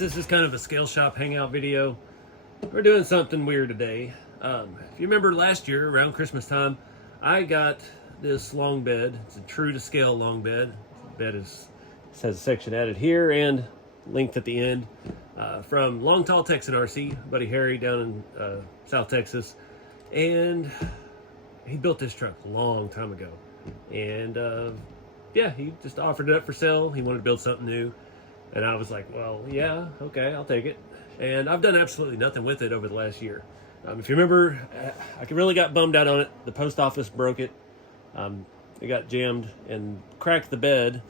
this is kind of a scale shop hangout video. We're doing something weird today. If you remember last year around Christmas time, I got this long bed. It's a true to scale long bed. The bed has a section added here and linked at the end from Long Tall Texan RC, buddy Harry down in South Texas. And he built this truck a long time ago. And yeah, he just offered it up for sale. He wanted to build something new. And I was like, well, yeah, okay, I'll take it. And I've done absolutely nothing with it over the last year. If you remember, I really got bummed out on it. The post office broke it. It got jammed and cracked the bed.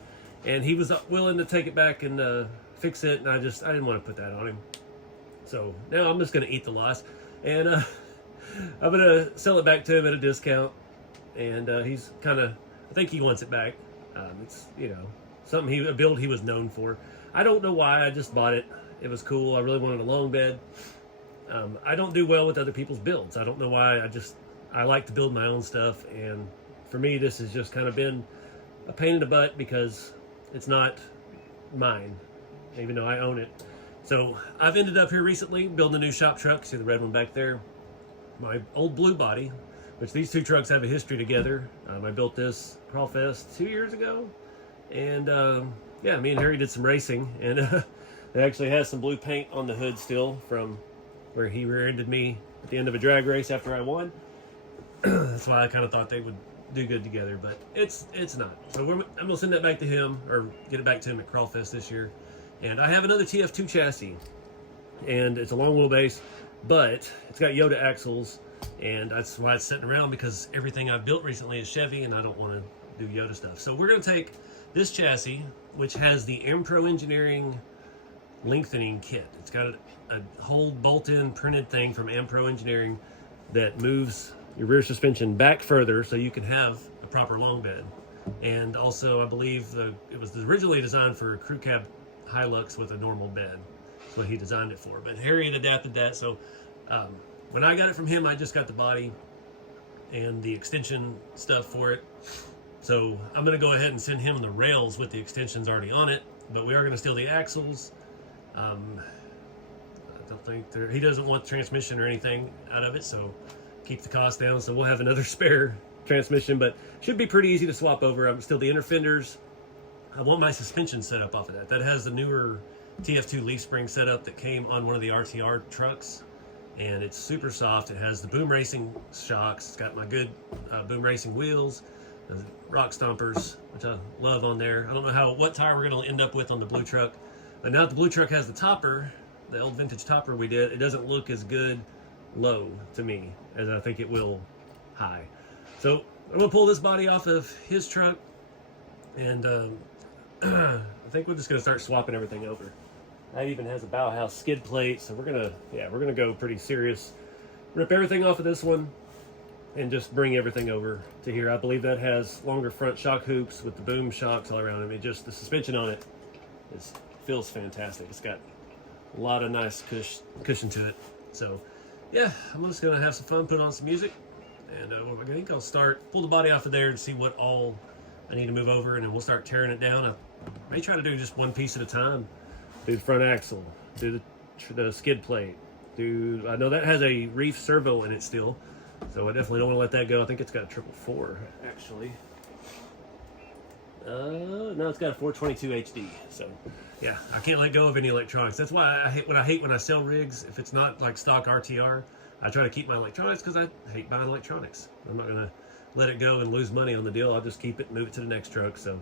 And he was willing to take it back and fix it. And I didn't want to put that on him. So now I'm just going to eat the loss. And I'm going to sell it back to him at a discount. And he's I think he wants it back. It's, something a build he was known for. I don't know why, I just bought it. It was cool. I really wanted a long bed. I don't do well with other people's builds. I don't know why. I like to build my own stuff. And for me, this has just kind of been a pain in the butt because it's not mine, even though I own it. So I've ended up here recently building a new shop truck. See the red one back there? My old blue body, which these two trucks have a history together. I built this Crawfest 2 years ago. And yeah, me and Harry did some racing, and it actually has some blue paint on the hood still from where he rear-ended me at the end of a drag race after I won. That's why I kind of thought they would do good together, but it's not. So I'm going to send that back to him, or get it back to him at Crawfest this year. And I have another TF2 chassis, and it's a long wheelbase, but it's got Yoda axles, and that's why it's sitting around, because everything I've built recently is Chevy, and I don't want to do Yoda stuff. So we're going to take this chassis, which has the Ampro Engineering lengthening kit. It's got a whole bolt-in printed thing from Ampro Engineering that moves your rear suspension back further so you can have a proper long bed. And also, I believe it was originally designed for a crew cab Hilux with a normal bed. That's what he designed it for. But Harry had adapted that. So when I got it from him, I just got the body and the extension stuff for it. So I'm going to go ahead and send him the rails with the extensions already on it, but we are going to steal the axles. I don't think he doesn't want the transmission or anything out of it, so keep the cost down. So we'll have another spare transmission, but should be pretty easy to swap over. I'm still the inner fenders. I want my suspension set up off of that. That has the newer TF2 leaf spring setup that came on one of the RTR trucks, and it's super soft. It has the Boom Racing shocks. It's got my good Boom Racing wheels. The rock stompers, which I love on there. I don't know what tire we're going to end up with on the blue truck. But now that the blue truck has the topper, the old vintage topper we did, it doesn't look as good low to me as I think it will high. So I'm going to pull this body off of his truck, and I think we're just going to start swapping everything over. That even has a Bauhaus skid plate, so we're going to go pretty serious. Rip everything off of this one and just bring everything over to here. I believe that has longer front shock hoops with the boom shocks all around it. The suspension on it feels fantastic. It's got a lot of nice cushion to it. So yeah, I'm just gonna have some fun, put on some music, and I think I'll pull the body off of there and see what all I need to move over, and then we'll start tearing it down. I may try to do just one piece at a time. Do the front axle, do the skid plate, I know that has a reef servo in it still, so I definitely don't want to let that go. I think it's got a 444, actually. No, it's got a 422 HD. So, yeah, I can't let go of any electronics. That's why I hate when I sell rigs. If it's not like stock RTR, I try to keep my electronics because I hate buying electronics. I'm not going to let it go and lose money on the deal. I'll just keep it and move it to the next truck. So,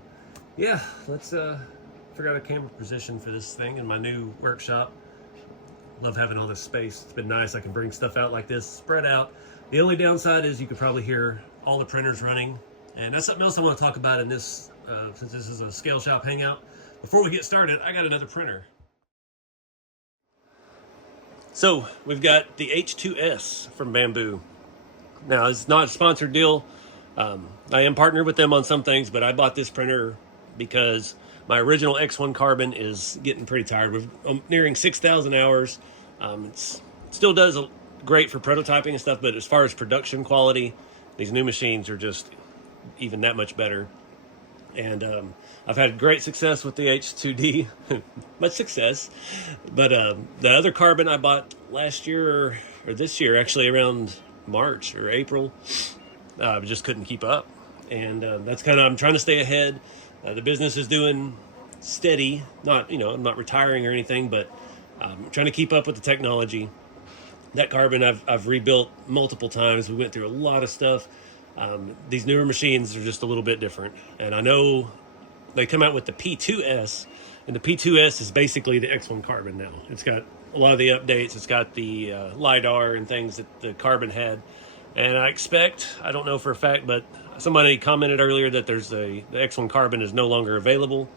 yeah, let's figure out a camera position for this thing in my new workshop. Love having all this space. It's been nice. I can bring stuff out like this, spread out. The only downside is you could probably hear all the printers running. And that's something else I want to talk about in this, since this is a scale shop hangout. Before we get started, I got another printer. So we've got the H2S from Bambu. Now, it's not a sponsored deal. I am partnered with them on some things, but I bought this printer because my original X1 Carbon is getting pretty tired. I'm nearing 6,000 hours. It still does great for prototyping and stuff, but as far as production quality, these new machines are just even that much better. And I've had great success with the H2D, much success. But the other carbon I bought last year, or this year, actually around March or April, just couldn't keep up. And that's kind of, I'm trying to stay ahead. The business is doing steady, not, I'm not retiring or anything, but I'm trying to keep up with the technology. That carbon I've rebuilt multiple times. We went through a lot of stuff. These newer machines are just a little bit different. And I know they come out with the P2S, and the P2S is basically the X1 carbon now. It's got a lot of the updates. It's got the LiDAR and things that the carbon had. And I expect, I don't know for a fact, but somebody commented earlier that the X1 carbon is no longer available.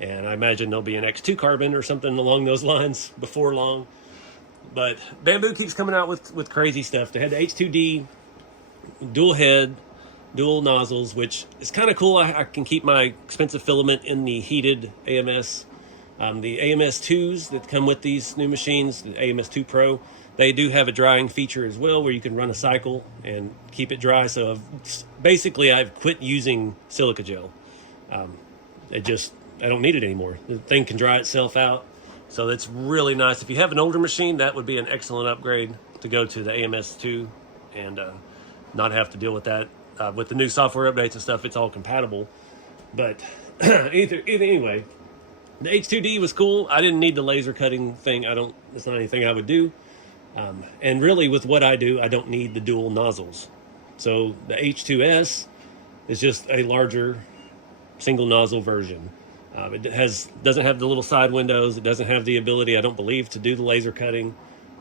And I imagine there'll be an X2 carbon or something along those lines before long. But Bambu keeps coming out with crazy stuff. They had the H2D, dual head, dual nozzles, which is kind of cool. I can keep my expensive filament in the heated AMS. The AMS 2s that come with these new machines, the AMS 2 Pro, they do have a drying feature as well where you can run a cycle and keep it dry. So I've quit using silica gel. I don't need it anymore. The thing can dry itself out. So that's really nice. If you have an older machine, that would be an excellent upgrade to go to the AMS 2 and not have to deal with that. With the new software updates and stuff, it's all compatible. But anyway, the H2D was cool. I didn't need the laser cutting thing. It's not anything I would do. And really with what I do, I don't need the dual nozzles. So the H2S is just a larger single nozzle version. It doesn't have the little side windows. It doesn't have the ability, I don't believe, to do the laser cutting.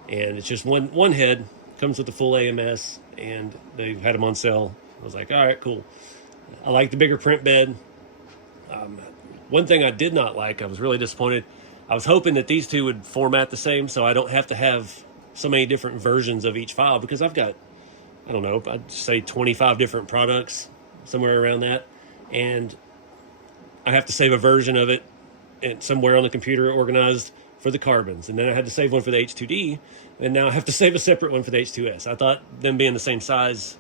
And it's just one head, comes with the full AMS, and they had them on sale. I was like, all right, cool. I like the bigger print bed. One thing I did not like, I was really disappointed. I was hoping that these two would format the same so I don't have to have so many different versions of each file, because I've got, I don't know, I'd say 25 different products, somewhere around that. And I have to save a version of it and somewhere on the computer organized for the carbons. And then I had to save one for the H2D. And now I have to save a separate one for the H2S. I thought them being the same size,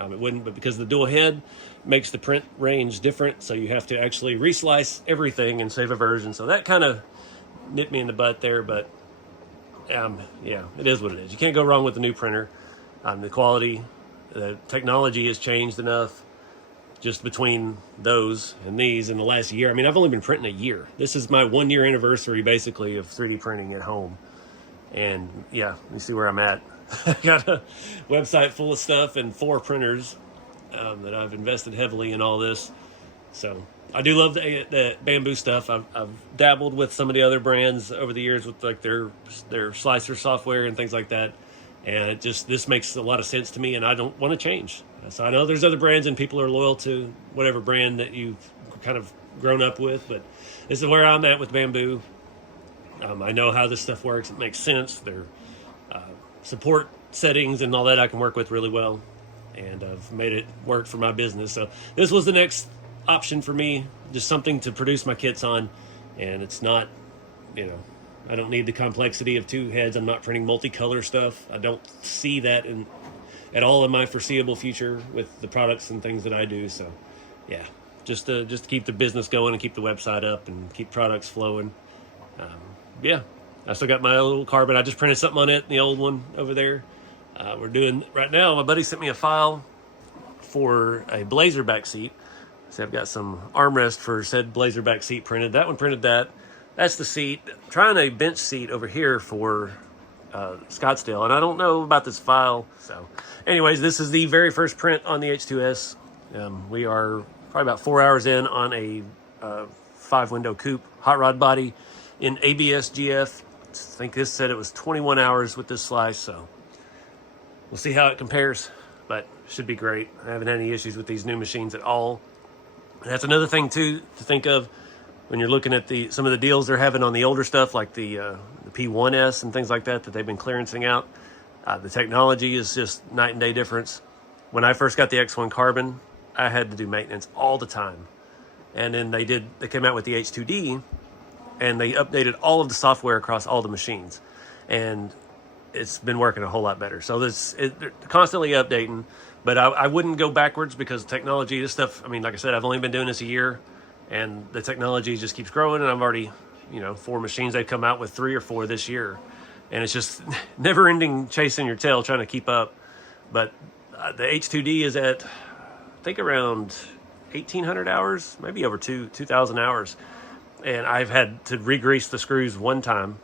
it wouldn't, but because the dual head makes the print range different, so you have to actually reslice everything and save a version. So that kind of nipped me in the butt there, but yeah, it is what it is. You can't go wrong with the new printer. The quality, the technology has changed enough just between those and these in the last year. I mean, I've only been printing a year. This is my 1 year anniversary, basically, of 3D printing at home. And yeah, you see where I'm at. I got a website full of stuff and 4 printers that I've invested heavily in all this. So I do love the Bambu stuff. I've dabbled with some of the other brands over the years with like their slicer software and things like that. And this makes a lot of sense to me, and I don't want to change. So I know there's other brands and people are loyal to whatever brand that you've kind of grown up with, but this is where I'm at with Bambu. I know how this stuff works. It makes sense. Their support settings and all that I can work with really well, and I've made it work for my business. So this was the next option for me, just something to produce my kits on, and it's not, I don't need the complexity of 2 heads. I'm not printing multicolor stuff. I don't see that at all in my foreseeable future with the products and things that I do. So yeah, just to keep the business going and keep the website up and keep products flowing. Yeah, I still got my little carbon. I just printed something on it, the old one over there. We're doing right now, my buddy sent me a file for a blazer back seat. So I've got some armrest for said blazer back seat printed. That one printed that. That's the seat. I'm trying a bench seat over here for Scottsdale, and I don't know about this file. So anyways, this is the very first print on the H2S. We are probably about 4 hours in on a 5-window coupe hot rod body in ABS GF. I think this said it was 21 hours with this slice, so we'll see how it compares, but should be great. I haven't had any issues with these new machines at all. And that's another thing too to think of when you're looking at some of the deals they're having on the older stuff, like the P1S and things like that they've been clearancing out. The technology is just night and day difference. When I first got the X1 Carbon, I had to do maintenance all the time. And then they came out with the H2D, and they updated all of the software across all the machines. And it's been working a whole lot better. So they're constantly updating, but I wouldn't go backwards because technology, this stuff, I mean, like I said, I've only been doing this a year. and the technology just keeps growing. And I've already, 4 machines they've come out with, 3 or 4 this year, and it's just never ending chasing your tail trying to keep up. But the H2D is at, I think, around 1,800 hours, maybe over 2,000 hours. And I've had to re-grease the screws one time.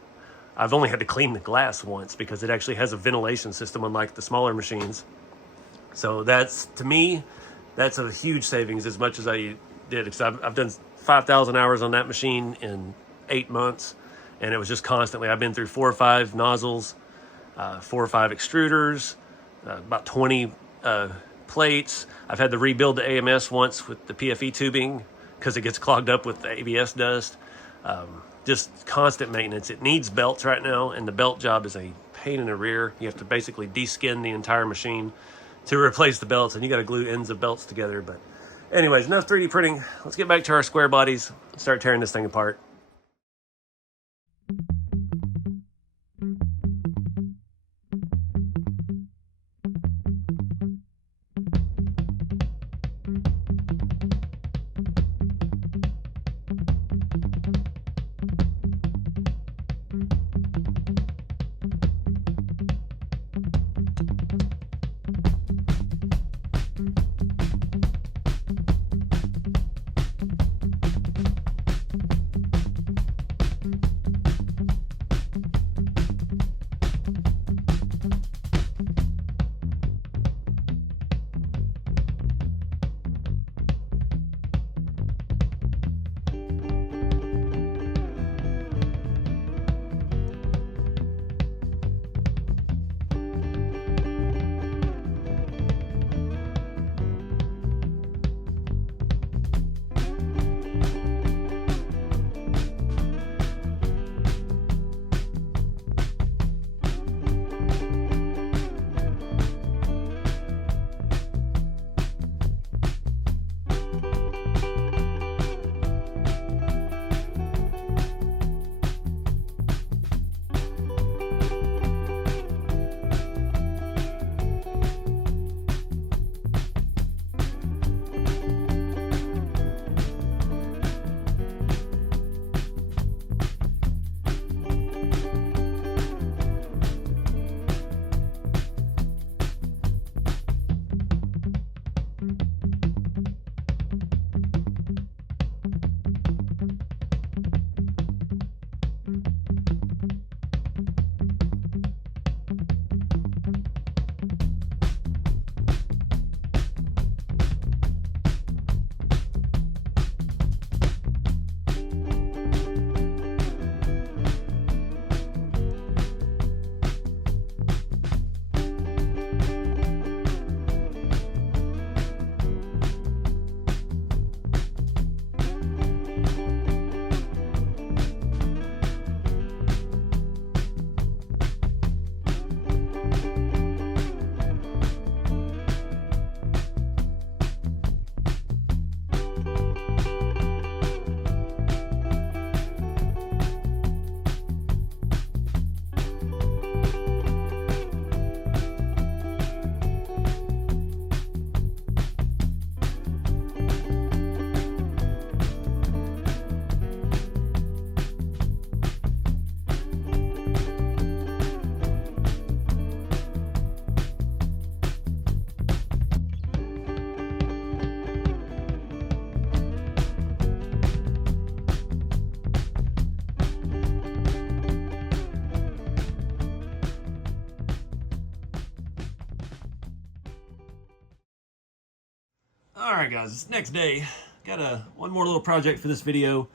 I've only had to clean the glass once because it actually has a ventilation system, unlike the smaller machines. So that's, to me, that's a huge savings as much as I did. Because I've done 5,000 hours on that machine in 8 months. And it was just constantly, I've been through 4 or 5 nozzles, 4 or 5 extruders, about 20 plates. I've had to rebuild the AMS once with the PFE tubing because it gets clogged up with the ABS dust. Just constant maintenance. It needs belts right now, and the belt job is a pain in the rear. You have to basically de-skin the entire machine to replace the belts, and you got to glue ends of belts together. But anyways, enough 3D printing. Let's get back to our square bodies and start tearing this thing apart. Alright guys, it's next day. Got one more little project for this video.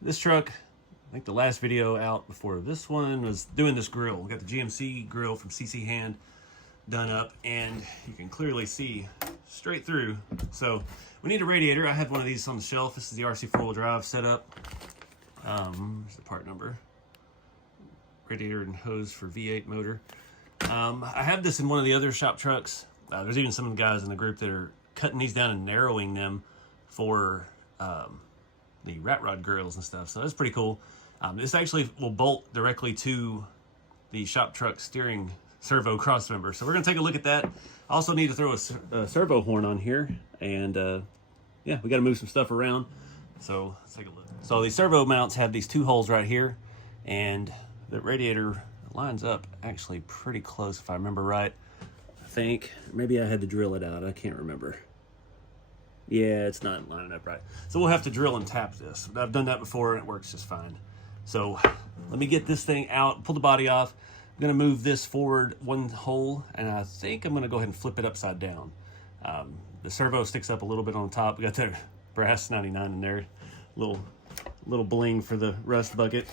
This truck, I think the last video out before this one was doing this grill. We got the GMC grill from CC Hand done up, and you can clearly see straight through. So we need a radiator. I had one of these on the shelf. This is the RC 4-wheel drive setup. Here's the part number. Radiator and hose for V8 motor. I have this in one of the other shop trucks. There's even some of the guys in the group that are cutting these down and narrowing them for the rat rod grills and stuff. So that's pretty cool. This actually will bolt directly to the shop truck steering servo cross member. So we're going to take a look at that. I also need to throw a servo horn on here and yeah, we got to move some stuff around. So let's take a look. So these servo mounts have these 2 holes right here, and the radiator lines up actually pretty close if I remember right. I think maybe I had to drill it out. I can't remember. Yeah, it's not lining up right. So we'll have to drill and tap this. I've done that before and it works just fine. So let me get this thing out, pull the body off. I'm gonna move this forward 1 hole, and I think I'm gonna go ahead and flip it upside down. The servo sticks up a little bit on top. We got that brass 99 in there, little bling for the rust bucket.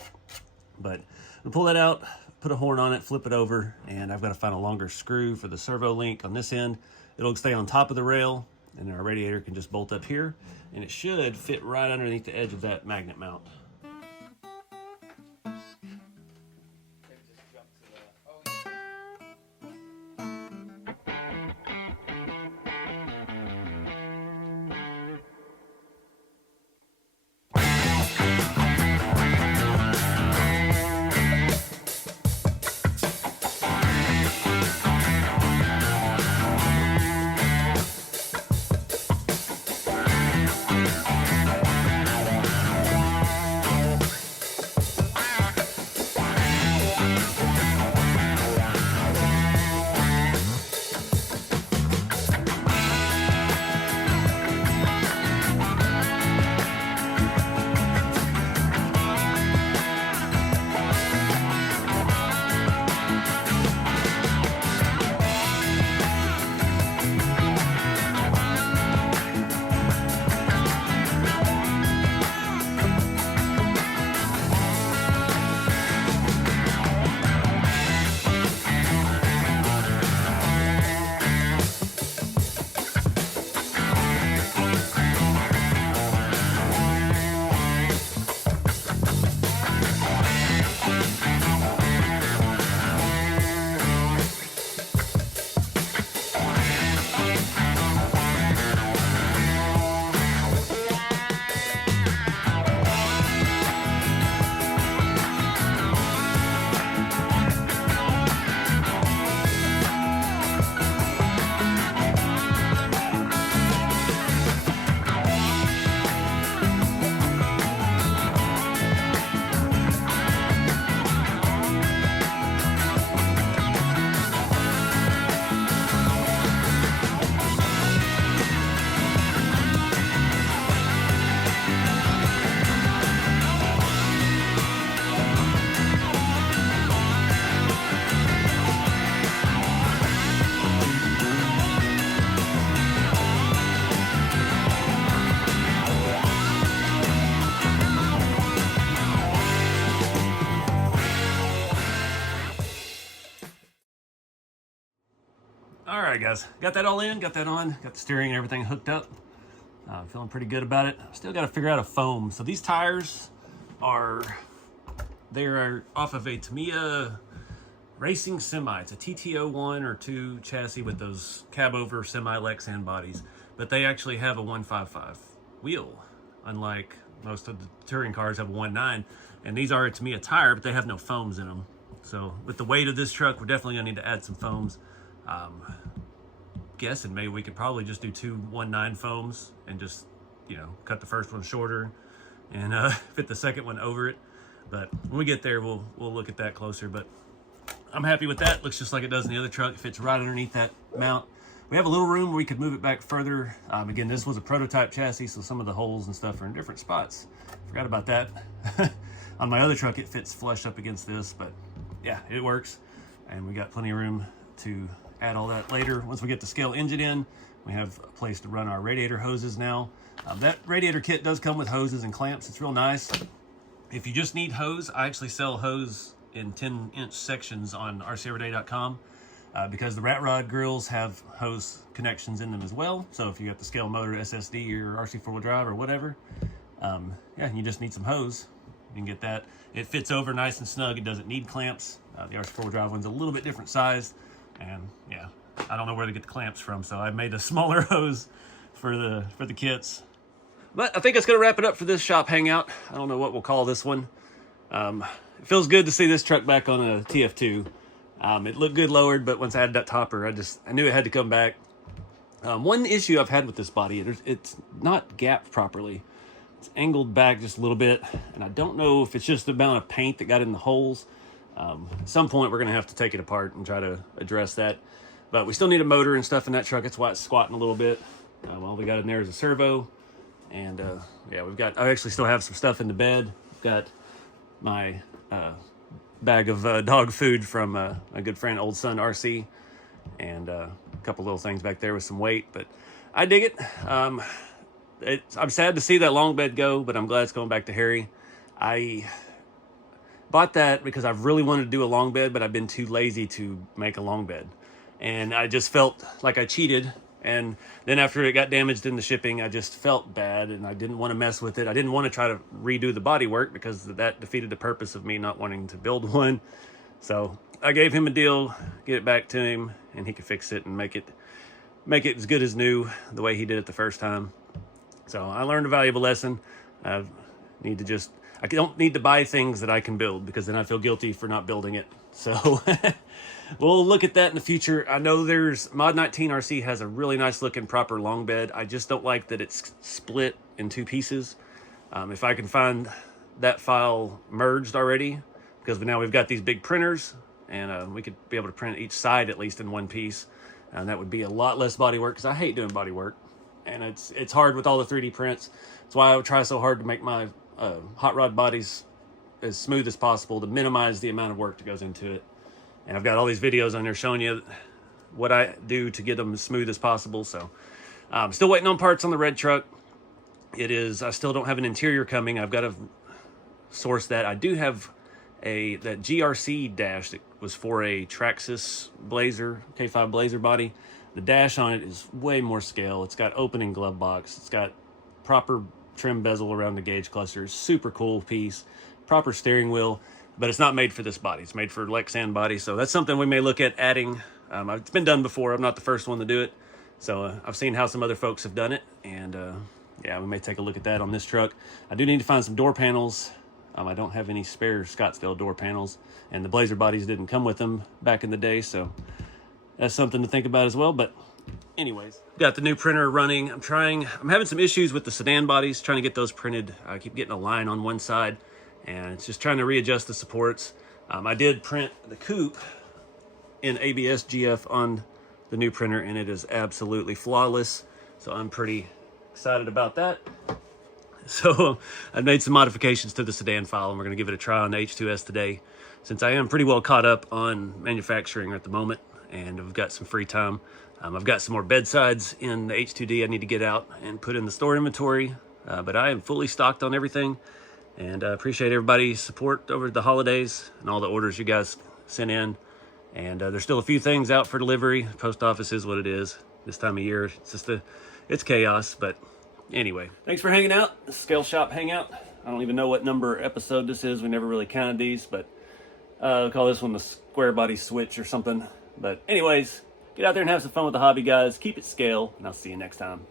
But we'll pull that out, put a horn on it, flip it over, and I've got to find a longer screw for the servo link on this end. It'll stay on top of the rail, and our radiator can just bolt up here, and it should fit right underneath the edge of that magnet mount. All right, guys, got that all in, got that on, got the steering and everything hooked up. Feeling pretty good about it. Still got to figure out a foam. So these tires are off of a Tamiya racing semi. It's a TTO 1 or 2 chassis with those cab over semi Lexan bodies, but they actually have a 155 wheel, unlike most of the touring cars have a 1.9, and these are a Tamiya tire, but they have no foams in them. So with the weight of this truck, we're definitely gonna need to add some foams. Guessing maybe we could probably just do 2 1.9 foams and just, you know, cut the first one shorter and fit the second one over it. But when we get there, we'll look at that closer. But I'm happy with that. Looks just like it does in the other truck. It fits right underneath that mount. We have a little room where we could move it back further. Again, this was a prototype chassis, so some of the holes and stuff are in different spots. Forgot about that. On my other truck, it fits flush up against this, but yeah, it works. And we got plenty of room to add all that later. Once we get the scale engine in, we have a place to run our radiator hoses now. That radiator kit does come with hoses and clamps. It's real nice. If you just need hose, I actually sell hose in 10-inch sections on rceveryday.com because the rat rod grills have hose connections in them as well. So if you got the scale motor SSD or RC 4-wheel drive or whatever, yeah, you just need some hose. You can get that. It fits over nice and snug. It doesn't need clamps. The RC 4-wheel drive one's a little bit different size. And yeah, I don't know where to get the clamps from, so I made a smaller hose for the kits. But I think that's gonna wrap it up for this shop hangout. I don't know what we'll call this one. It feels good to see this truck back on a TF2. It looked good lowered, but once I added that topper, I knew it had to come back. One issue I've had with this body, it's not gapped properly. It's angled back just a little bit, and I don't know if it's just the amount of paint that got in the holes. At some point, we're going to have to take it apart and try to address that. But we still need a motor and stuff in that truck. That's why it's squatting a little bit. All we got in there is a servo. And yeah, I actually still have some stuff in the bed. I've got my bag of dog food from a good friend, Old Sun RC. And a couple little things back there with some weight. But I dig it. I'm sad to see that long bed go, but I'm glad it's going back to Harry. I bought that because I've really wanted to do a long bed, but I've been too lazy to make a long bed. And I just felt like I cheated. And then after it got damaged in the shipping, I just felt bad, and I didn't want to mess with it. I didn't want to try to redo the body work because that defeated the purpose of me not wanting to build one. So I gave him a deal, get it back to him, and he could fix it and make it as good as new the way he did it the first time. So I learned a valuable lesson. I don't need to buy things that I can build, because then I feel guilty for not building it. So we'll look at that in the future. I know Mod 19 RC has a really nice looking proper long bed. I just don't like that it's split in two pieces. If I can find that file merged already, because now we've got these big printers, and we could be able to print each side at least in one piece. And that would be a lot less body work, because I hate doing body work. And it's hard with all the 3D prints. That's why I would try so hard to make my hot rod bodies as smooth as possible to minimize the amount of work that goes into it. And I've got all these videos on there showing you what I do to get them as smooth as possible. So I'm still waiting on parts on the red truck. I still don't have an interior coming. I've got to source that. I do have that GRC dash that was for a Traxxas Blazer, K5 Blazer body. The dash on it is way more scale. It's got opening glove box. It's got proper trim bezel around the gauge clusters. Super cool piece. Proper steering wheel. But it's not made for this body. It's made for Lexan body. So that's something we may look at adding. It's been done before. I'm not the first one to do it. So I've seen how some other folks have done it. And yeah, we may take a look at that on this truck. I do need to find some door panels. I don't have any spare Scottsdale door panels. And the Blazer bodies didn't come with them back in the day. So that's something to think about as well. But anyways, got the new printer running. I'm having some issues with the sedan bodies, trying to get those printed. I keep getting a line on one side, and it's just trying to readjust the supports. I did print the coupe in ABS GF on the new printer, and it is absolutely flawless. So I'm pretty excited about that. So I've made some modifications to the sedan file, and we're going to give it a try on the H2S today, since I am pretty well caught up on manufacturing at the moment, and I've got some free time. I've got some more bedsides in the H2D I need to get out and put in the store inventory, but I am fully stocked on everything, and I appreciate everybody's support over the holidays and all the orders you guys sent in. And there's still a few things out for delivery. Post office is what it is this time of year. It's just it's chaos. But anyway, thanks for hanging out. Scale Shop Hangout. I don't even know what number episode this is. We never really counted these, but we'll call this one the square body switch or something. But anyways, get out there and have some fun with the hobby, guys. Keep it scale, and I'll see you next time.